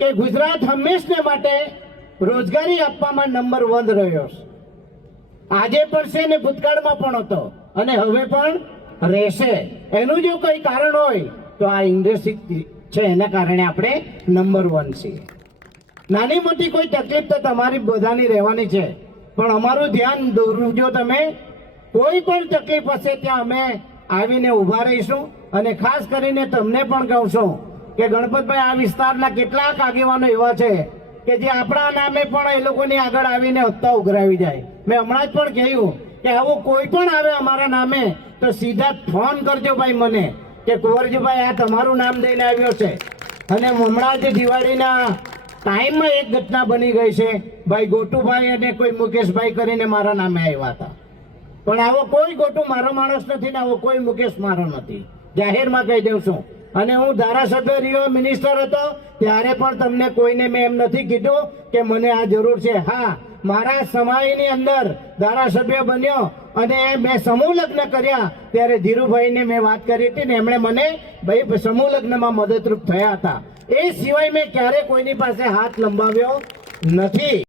કે ગુજરાત હંમેશને માટે રોજગારી આપવામાં નંબર 1 રહ્યો છે। આજે પણ છે ને ભૂતકાળમાં પણ હતો અને હવે પણ રહેશે। એનું જો કોઈ કારણ હોય તો આ ઇન્ડસ્ટ્રી છે, એના કારણે આપણે નંબર 1 છીએ। નાની મોટી કોઈ તકલીફ તો તમારી બધાની રહેવાની છે, પણ અમારું ધ્યાન દોરજો। તમે કોઈ પણ તકલીફ હશે ત્યાં અમે આવીને ઊભા રહીશું। અને ખાસ કરીને તમને પણ કહું છું કે ગણપતભાઈ, આ વિસ્તારના કેટલાક આગેવાનો એવા છે કે જે આપણા નામે પણ એ લોકોની આગળ આવીને હપ્તા ઉઘરાવી જાય। મેં હમણાં જ પણ કહ્યું કે આવું કોઈ પણ આવે અમારા નામે તો સીધા ફોન કરજો ભાઈ મને કે કુંવરજીભાઈ આ તમારું નામ દઈને આવ્યો છે। અને હમણાં જ દિવાળીના ટાઈમમાં એક ઘટના બની ગઈ છે, ભાઈ ગોટુભાઈ અને કોઈ મુકેશભાઈ કરીને મારા નામે આવ્યા હતા, પણ આવો કોઈ ગોટુ મારો માણસ નથી ને આવો કોઈ મુકેશ મારો નથી, જાહેરમાં કહી દઉં છું। અને હું ધારાસભ્ય રહ્યો, મિનિસ્ટર હતો, ત્યારે પણ તમને કોઈને મેં એમ નથી કીધું કે મને આ જરૂર છે। હા, મારા સમયની અંદર ધારાસભ્ય બન્યો અને મેં સમૂહ લગ્ન કર્યા ત્યારે ધીરુભાઈને મેં વાત કરી હતી ને એમણે મને ભાઈ સમૂહ લગ્નમાં મદદરૂપ થયા હતા। એ સિવાય મેં ક્યારે કોઈની પાસે હાથ લંબાવ્યો નથી।